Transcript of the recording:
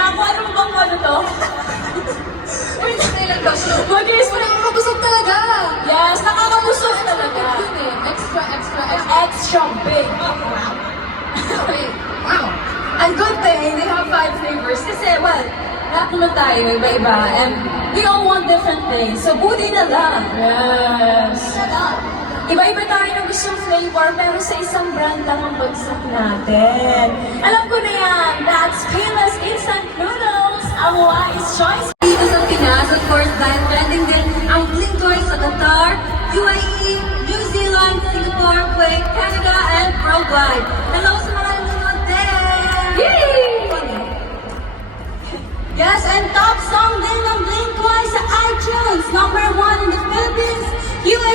Ako, ano bang ano to? Wait, stay lang daw. Mag-iis pa rin. Nakakabusog talaga. Yes, nakakabusog talaga. Yun eh. Extra, extra, extra. Extra big. Okay. Wow. And good thing they have 5 flavors. Kasi, well, lahat tayo, iba-iba. And we all want different things. So, buti na lang. Yes. Iba-iba tayo ng gustong flavor, pero sa isang brand lang ang bagsak natin. Alam ko na yan. That's Pilas Instant Noodles. Ang wise choice. Dito sa Pinas, of course, dahil trending din ang Bling Toys sa Qatar, UAE, New Zealand, Singapore, Kuwait, Canada, and worldwide. Hello sa mga nanonood din! Yay! Yes, and top song din ng Bling Toys sa iTunes, #1 in the Philippines, UAE,